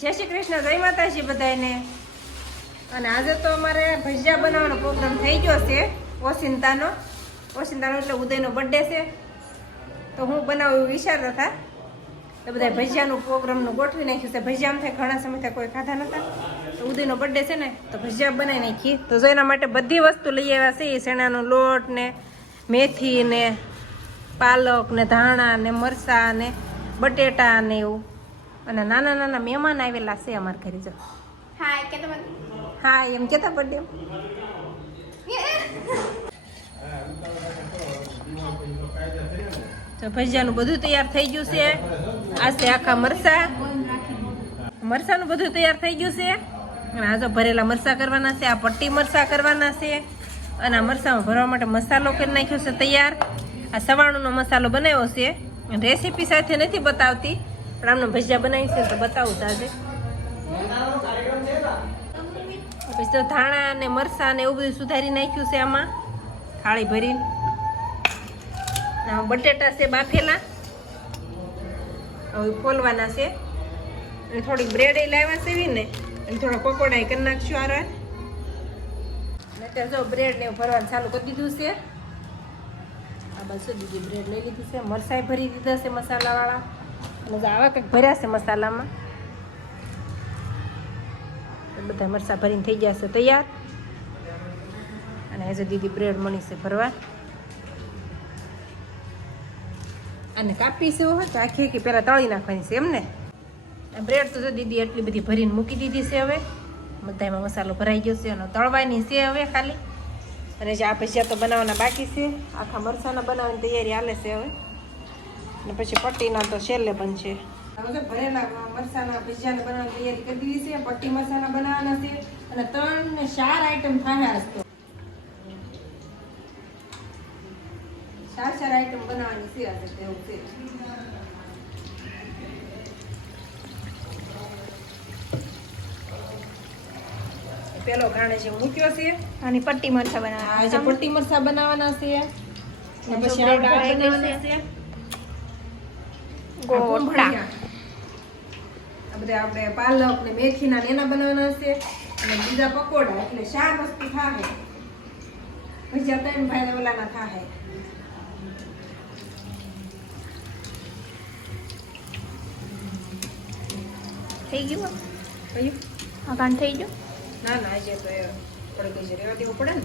જય શ્રી કૃષ્ણ, જય માતાજી બધાને અને આજે તો અમારે ભજીયા બનાવવાનો પ્રોગ્રામ થઈ ગયો છે ઓસિંતાનો ઓસિંતાનો એટલે ઉદયનો બર્થડે છે. તો હું બનાવું વિચાર હતા. તો બધા ભજીયાનું પ્રોગ્રામનું ગોઠવી નાખ્યું છે. ભજીયા થાય, ઘણા સમયથી કોઈ ખાધા નતા. તો ઉદયનો બર્થડે છે ને, તો ભજીયા બનાવી નાખી તો જો એના માટે બધી વસ્તુ લઈ આવ્યા છે. એ શેણાનો લોટ ને મેથી ને પાલક ને ધાણા ને મરસા ને બટેટા ને એવું. અને નાના નાના મહેમાન આવેલા છે અમારા ઘરે જો. હા એમ કેતા બર્થડે તો ભજીયાનું બધું તૈયાર થઈ ગયું છે. આ છે આખા મરસા. મરસાનું બધું તૈયાર થઈ ગયું છે. અને આ તો ભરેલા મરસા કરવાના છે આ પટ્ટી મરસા કરવાના છે. અને આ મરસામાં ભરવા માટે મસાલો કરી નાખ્યો છે તૈયાર. આ સવાણુંનો મસાલો બનાવ્યો છે. રેસીપી સાથે નથી બતાવતી. પણ આમને ભજીયા બનાવી છે, તો બતાવું તાજે. પછી તો ધાણા ને મરસા ને એવું બધું સુધારી નાખ્યું છે આમાં, થાળી ભરીને. બટેટા છે બાફેલા. હવે ફોલવાના છે. અને થોડીક બ્રેડ લાવ્યા છે ને, અને થોડા પકોડા કરી નાખશું આરે અત્યારે જો બ્રેડ ને ભરવાનું ચાલુ કરી દીધું છે. આ બસો દીધી બ્રેડ લઈ લીધી છે. મરસાઈ ભરી દીધા છે મસાલાવાળા. અને આવે કંઈક? ભર્યા છે મસાલામાં? બધા મરચાં ભરીને થઈ ગયા છે. તૈયાર? અને આજે દીદી બ્રેડ મળી છે ભરવા. અને કાપી છે હોય તો આખી આખી પહેલાં તળી નાખવાની છે એમને બ્રેડ તો જો દીદી એટલી બધી ભરીને મૂકી દીધી છે હવે. બધામાં મસાલો ભરાઈ ગયો છે અને તળવાની છે હવે ખાલી. અને જે આ ભજીયા તો બનાવવાના બાકી છે, આખા મરસાના બનાવવાની તૈયારી હાલે છે હવે. અને પછી પટ્ટીના તો છેલ્લે પણ છે. ભરેલા મરસાના ભજીયાને બનાવવાની તૈયારી કરી દીધી છે. પટ્ટી મરસાના બનાવવાના છે અને ત્રણ ને ચાર આઈટમ થાય આજ તો ચાર ચાર આઈટમ બનાવવાની છે આજે તેવું છે. પેલો ઘાણે જે મૂક્યો છે. આની પટ્ટી મરચા જે પટ્ટી મરસા બનાવવાના છે. પછી આ બનાવવાના છે. ગોટા. આ બધા આપણે પાલક ને મેથીના ને એના બનાવવાના છે. અને બીજા પકોડા એટલે ચાર વસ્તુ થાય ભજીયા ત્રણ ભાઈ ઓલાના થાય થઈ ગયું? કયું? આ કાન થઈ ગયું? ના ના આજે તો થોડીક જ રહેવા દેવું પડે ને.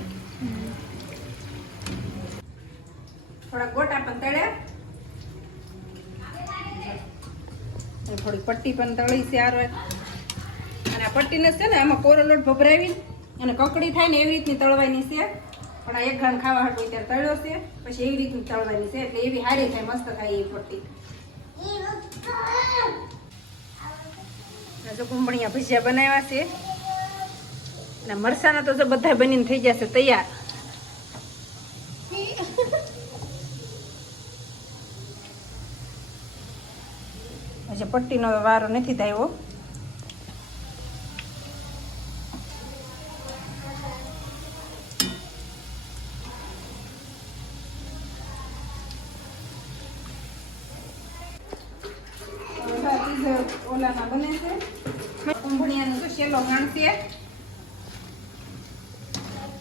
થોડા ગોટા પણ તળ્યા. થોડી પટ્ટી પણ તળી છે હોય અને આ પટ્ટીને છે ને આમાં કોરો લોટ ભભરાવી અને કકડી થાય ને એવી રીતની તળવાની છે. પણ આ એક ઘણ ખાવા હાટું ત્યારે તળ્યો છે. પછી એવી રીતની તળવાની છે. એટલે એવી સારી થાય, મસ્ત થાય એ પટ્ટી. જો ભજીયા બનાવ્યા છે. અને મરસાના તો જો બધા બનીને થઈ જશે તૈયાર. હજી પટ્ટીનો વારો નથી થયો ઓલામાં બને છે કુંભણિયાનો તો શેલો ગાણ છે.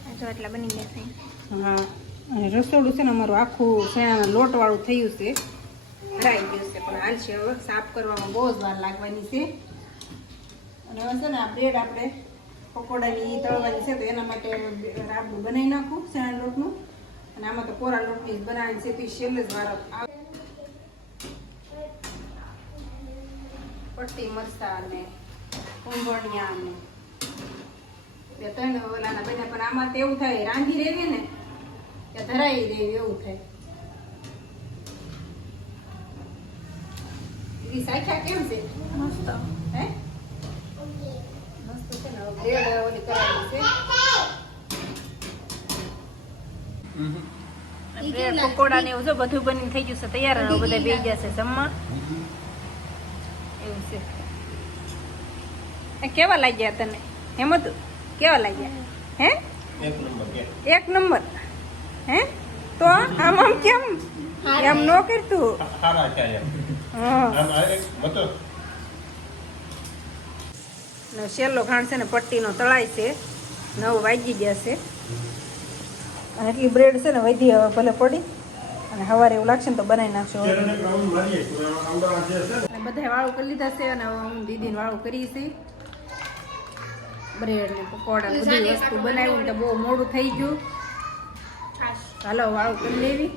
આ જો એટલા બની જશે હા અને રસોડું છે ને અમારું આખું શેણાના લોટવાળું થયું છે. ભરાઈ ગયું છે. પણ હાલ છે હવે સાફ કરવામાં બહુ જ વાર લાગવાની છે. અને હવે ને આ બ્રેડ આપણે પકોડાની તળવાની છે, તો એના માટે રાબડું બનાવી નાખું, શેણા લોટનું. અને આમાં તો કોરા લોટની જ બનાવવાની છે, તો એ છેલ્લે જ વાર પટ્ટી મરસા અને કુંભણિયા અને બે ત્રણ ઓલાના બને પણ આમાં તો એવું થાય, રાંધી રેવી ને કે ધરાઈ દેવી, એવું થાય. ઈ સાખ્યા કેમ છે? મસ્ત. હે? મસ્ત છે ને હવે ઓલી કરાવી છે. પકોડા ને એવું જો બધું બની થઈ ગયું છે તૈયાર હવે બધા બેસી જશે જમવા. એવું છે. એ કેવા લાગ્યા તને? હેમંત કેવા લાગ્યા? હે? એક નંબર એક નંબર. હે? તો આમ આમ કેમ? એમ ન કરતું ને છેલ્લો ખાંડ છે ને પટ્ટીનો તળાય છે. નવ વાગી ગયા છે. એટલી બ્રેડ છે ને વધી હવે ભલે પડી. અને સવારે એવું લાગશે ને તો બનાવી નાખશો. બધા વાળું કરી લીધા છે અને હું દીદીને વાળું કરી છે બ્રેડ ને પકોડા બધી વસ્તુ બનાવ્યું તો બહુ મોડું થઈ ગયું. હાલો વાળું કરી લેવી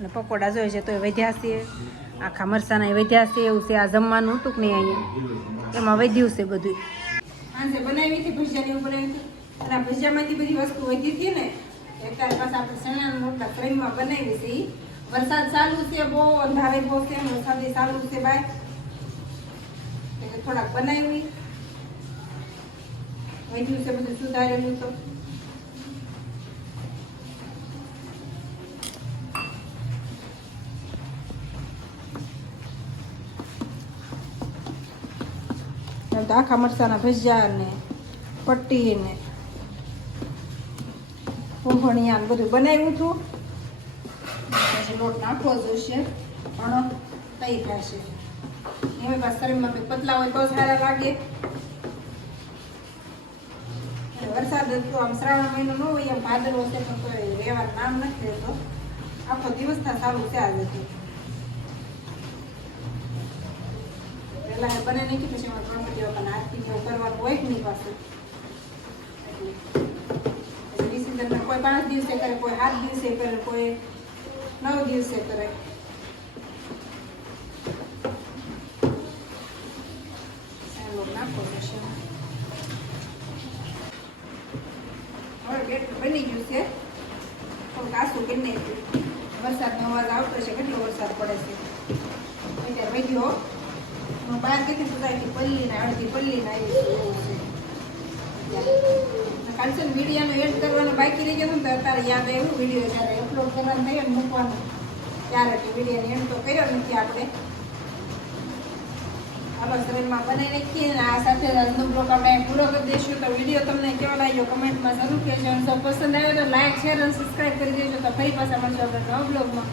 અને પકોડા જોઈએ છે, તો એ વધ્યા છે. આખા મરસાના વધ્યા છે, એવું છે. આ જમવાનું હતું કે નહીં અહીંયા? એમાં વધ્યું છે બધું. સાંજે બનાવી હતી ભજીયાની ઉપર અને આ ભજીયામાંથી બધી વસ્તુ વધી હતી ને અત્યારે પાસે આપણે ચણાના મોટા ફ્રેમમાં બનાવી છે વરસાદ ચાલુ છે બહુ અંધારે બહુ છે વરસાદ ચાલુ છે બાય એટલે થોડાક બનાવી. વધ્યું છે બધું સુધારેલું તો. એમ તો આખા મરચાના ભજીયા ને પટ્ટી ને કુંભણિયા ને બધું બનાવ્યું હતું. પછી લોટ નાખવો જોઈશે પણ તઈ થશે એમાં પાછા શરીરમાં કંઈક પતલા હોય તો સારા લાગે. વરસાદ હતો, આમ શ્રાવણ મહિનો ન હોય, એમ ભાદરવો છે, પણ કોઈ રહેવાનું નામ નથી રહેતો આખો દિવસ ના સારું છે. જ તો બને નહીં કે પછી એમાં ગણપતિ બાપાના આરતી એવું કરવાનું હોય જ નહીં પાસે એટલે કોઈ પાંચ દિવસે કરે, કોઈ સાત દિવસે કરે, કોઈ નવ દિવસે કરે. બની ગયું છે. થોડુંક આસું કરી નાખ્યું. વરસાદનો અવાજ આવતો છે, કેટલો વરસાદ પડે છે? અત્યારે વધ્યો હું આવી બાકી રહી ગયો ને અત્યારે યાદ આવ્યું, વીડિયો કરવાનું એડ તો કર્યો નથી આપણે. હાલો શરીરમાં બનાવી નાખીએ અને આ સાથે આજનો બ્લોગ આપણે કરી દઈશું. તો વીડિયો તમને કેવો લાગ્યો કમેન્ટમાં જરૂર કહેજો. અને જો પસંદ આવ્યો તો લાઈક શેર અને સબસ્ક્રાઈબ કરી દેજો. તો ફરી પાછા મળજો આપણે નવા બ્લોગમાં